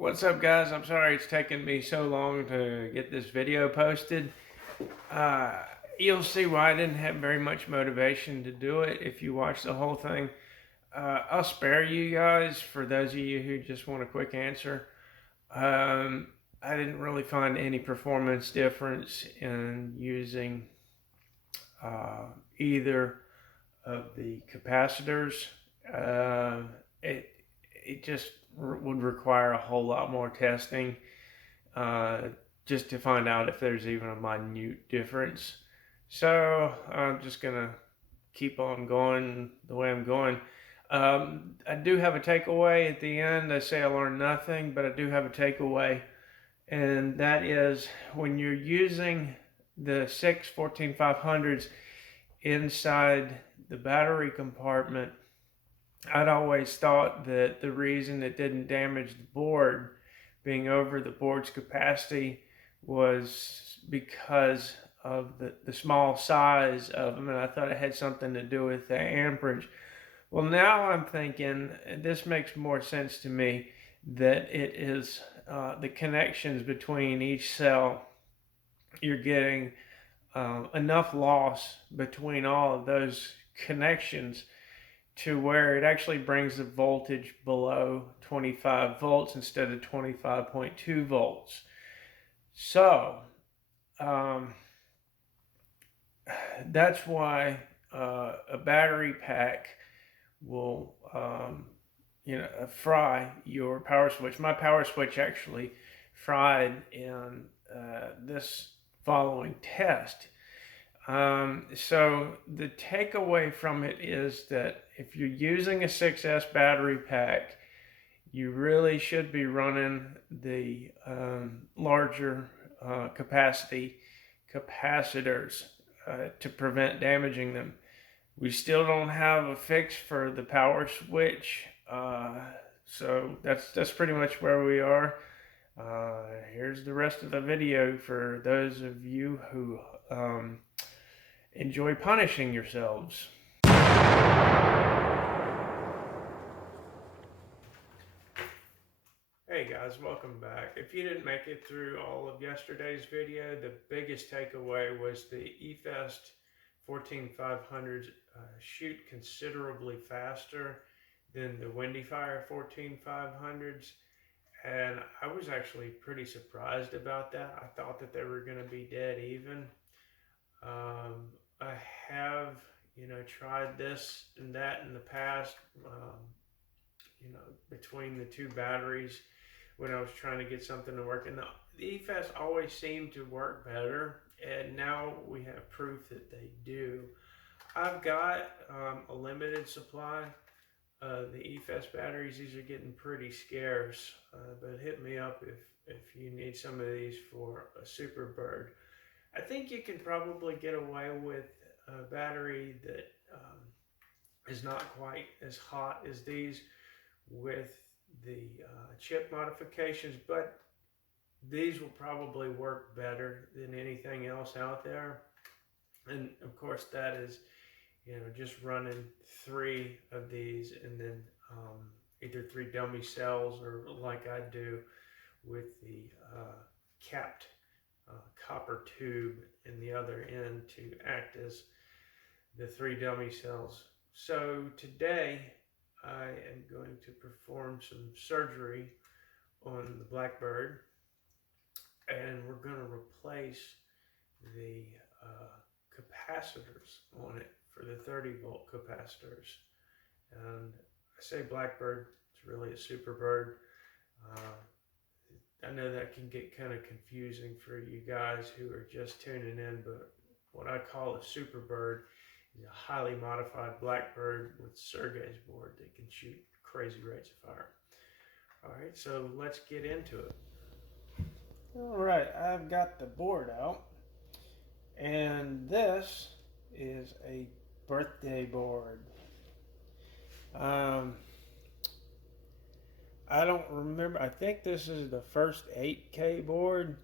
What's up, guys? I'm sorry it's taken me so long to get this video posted. Uh, you'll see why I didn't have very much motivation to do it if you watch the whole thing. I'll spare you guys for those of you who just want a quick answer. I didn't really find any performance difference in using either of the capacitors. Uh, it it just would require a whole lot more testing uh, just to find out if there's even a minute difference. So I'm just gonna keep on going the way I'm going. I do have a takeaway at the end. I say I learned nothing, but I do have a takeaway, and that is when you're using the 14500s inside the battery compartment, I'd always thought that the reason it didn't damage the board, being over the board's capacity, was because of the small size of them, and I thought it had something to do with the amperage. Well, now I'm thinking this makes more sense to me, that it is the connections between each cell. You're getting enough loss between all of those connections to where it actually brings the voltage below 25 volts instead of 25.2 volts. So that's why a battery pack will fry your power switch. My power switch actually fried in this following test. So the takeaway from it is that if you're using a 6S battery pack, you really should be running the larger capacity capacitors to prevent damaging them. We still don't have a fix for the power switch, so that's pretty much where we are. Here's the rest of the video for those of you who enjoy punishing yourselves. Hey guys, welcome back. If you didn't make it through all of yesterday's video, the biggest takeaway was the Efest 14500s shoot considerably faster than the Windyfire 14500s, and I was actually pretty surprised about that. I thought that they were going to be dead even. I have, tried this and that in the past, between the two batteries when I was trying to get something to work. And the Efest always seemed to work better, and now we have proof that they do. I've got a limited supply. The Efest batteries, these are getting pretty scarce, but hit me up if you need some of these for a Super Bird. I think you can probably get away with a battery that is not quite as hot as these with the chip modifications, but these will probably work better than anything else out there. And of course, that is, just running 3 of these, and then either 3 dummy cells, or like I do with the capped copper tube in the other end to act as the 3 dummy cells. So today I am going to perform some surgery on the Blackbird, and we're going to replace the capacitors on it for the 30 volt capacitors. And I say Blackbird, it's really a Super Bird. I know that can get kind of confusing for you guys who are just tuning in, but what I call a Super Bird is a highly modified Blackbird with Sergey's board that can shoot crazy rates of fire. All right, so let's get into it. All right, I've got the board out, and this is a birthday board. I don't remember. I think this is the first 8K board,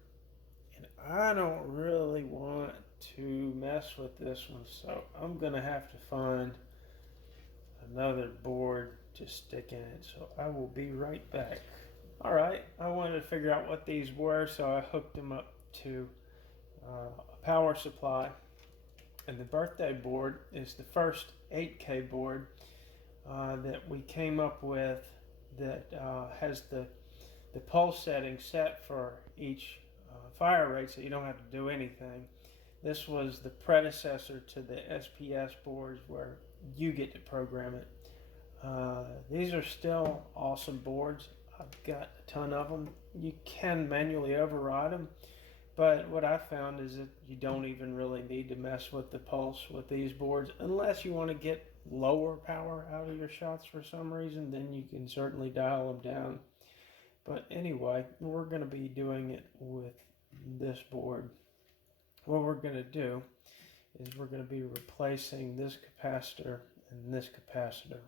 and I don't really want to mess with this one, so I'm gonna have to find another board to stick in it. So I will be right back. All right, I wanted to figure out what these were, so I hooked them up to a power supply. And the birthday board is the first 8K board that we came up with that has the pulse setting set for each fire rate, so you don't have to do anything. This was the predecessor to the SPS boards where you get to program it. These are still awesome boards. I've got a ton of them. You can manually override them, but what I found is that you don't even really need to mess with the pulse with these boards unless you want to get lower power out of your shots for some reason. Then you can certainly dial them down. But anyway, we're going to be doing it with this board. What we're going to do is we're going to be replacing this capacitor and this capacitor.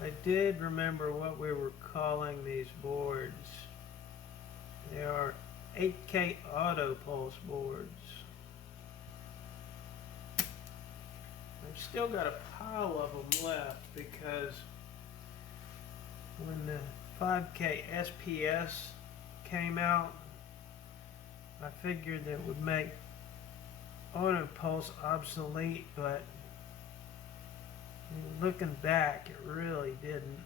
I did remember what we were calling these boards. They are 8K auto pulse boards. I've still got a pile of them left because when the 5K SPS came out, I figured that would make auto pulse obsolete, but looking back, it really didn't.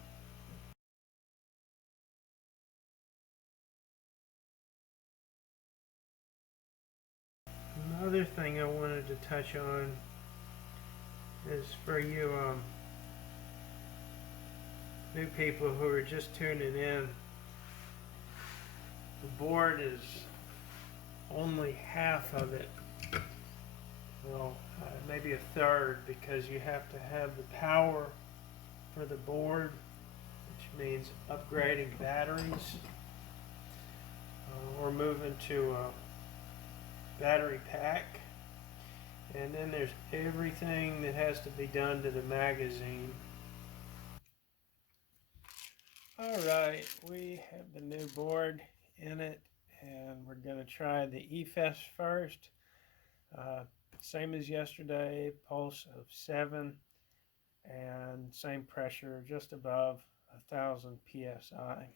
Another thing I wanted to touch on is for you new people who are just tuning in. The board is only half of it. Well, maybe a third, because you have to have the power for the board, which means upgrading batteries. We're moving to a battery pack, and then there's everything that has to be done to the magazine. Alright, we have the new board in it, and we're going to try the Efest first. Same as yesterday, pulse of 7 and same pressure, just above 1,000 psi.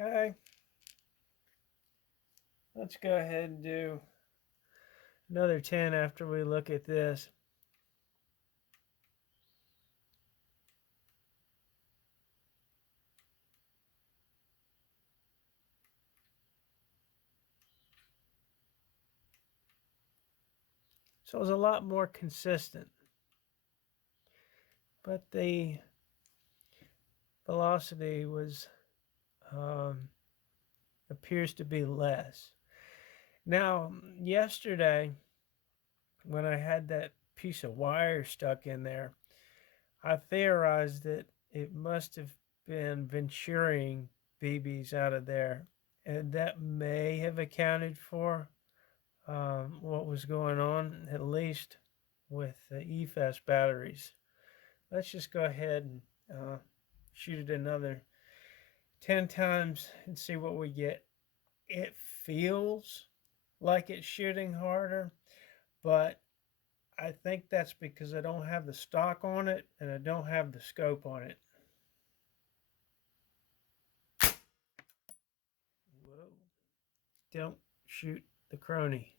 Okay, let's go ahead and do another 10 after we look at this. So it was a lot more consistent, but the velocity was appears to be less. Now, yesterday, when I had that piece of wire stuck in there, I theorized that it must have been venturing BBs out of there, and that may have accounted for what was going on, at least with the Efest batteries. Let's just go ahead and shoot it another 10 times and see what we get. It feels like it's shooting harder, but I think that's because I don't have the stock on it and I don't have the scope on it. Whoa. Don't shoot the crony.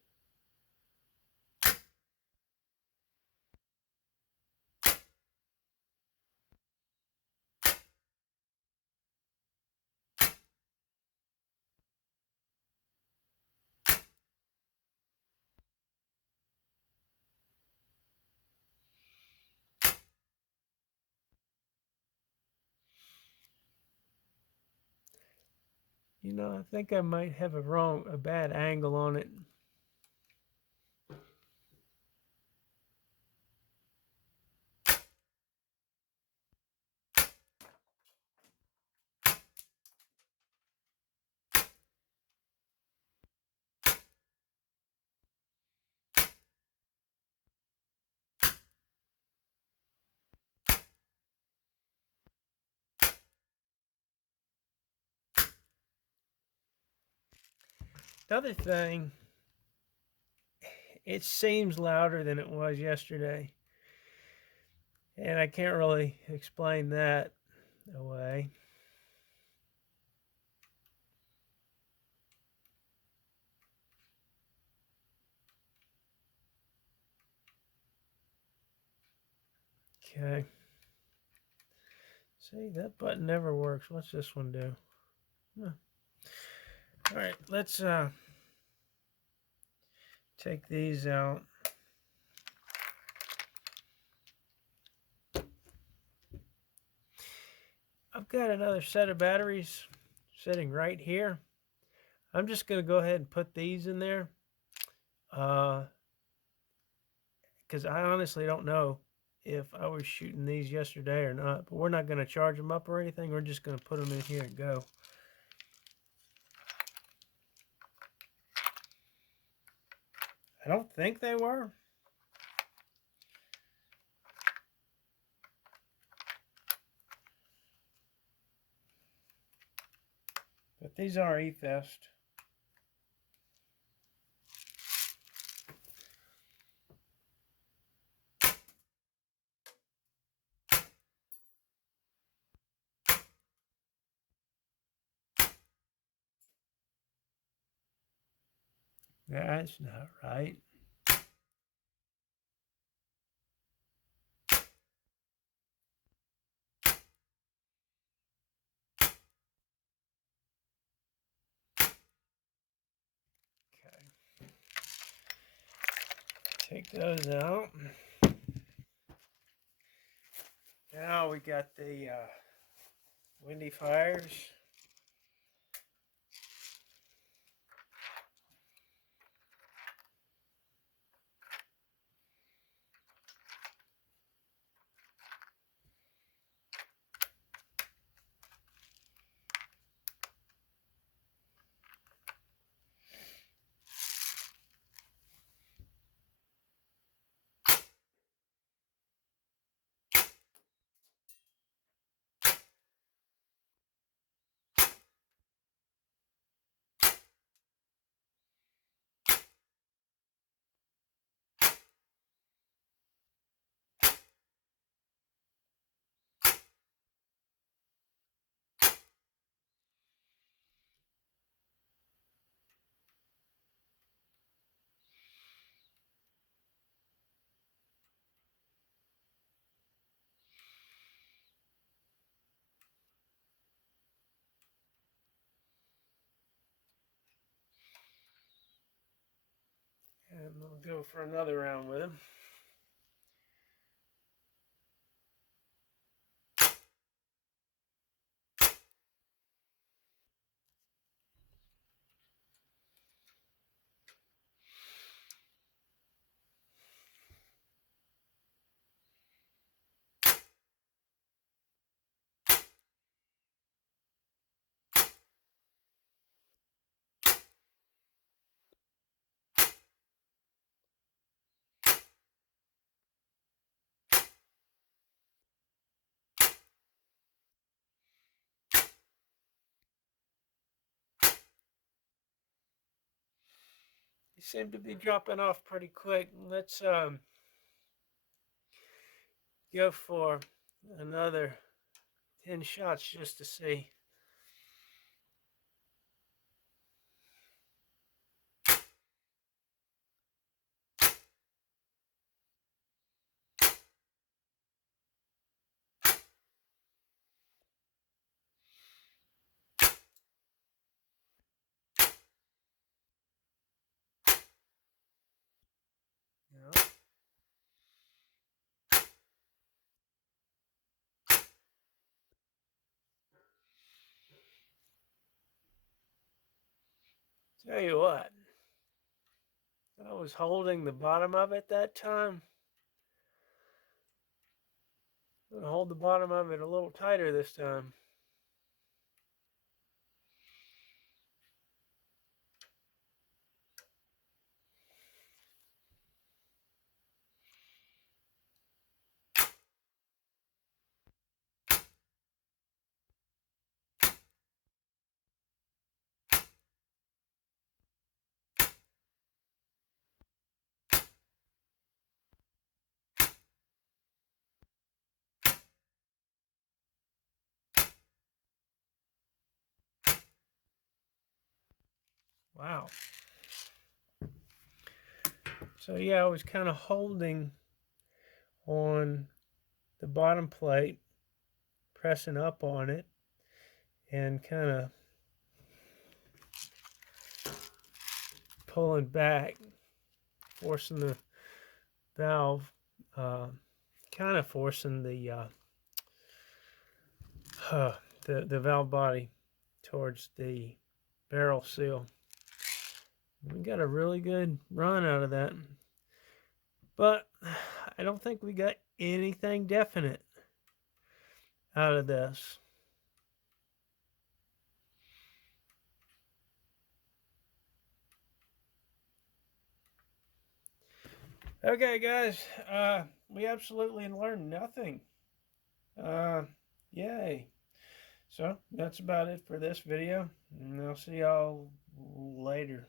You know, I think I might have a bad angle on it. The other thing, it seems louder than it was yesterday. And I can't really explain that away. Okay. See, that button never works. What's this one do? Huh. All right, let's take these out. I've got another set of batteries sitting right here. I'm just going to go ahead and put these in there because I honestly don't know if I was shooting these yesterday or not. But we're not going to charge them up or anything. We're just going to put them in here and go. I don't think they were. But these are Efest. That's not right. Okay. Take those out. Now we got the Windyfires. And we'll go for another round with them. seem to be dropping off pretty quick. Let's go for another 10 shots just to see. Yeah. Tell you what, I was holding the bottom of it that time. I'm gonna hold the bottom of it a little tighter this time. Wow. So yeah, I was kind of holding on the bottom plate, pressing up on it, and kind of pulling back, forcing the valve, kind of forcing the valve body towards the barrel seal. We got a really good run out of that, but I don't think we got anything definite out of this. Okay, guys, we absolutely learned nothing. Yay. So that's about it for this video, and I'll see y'all later.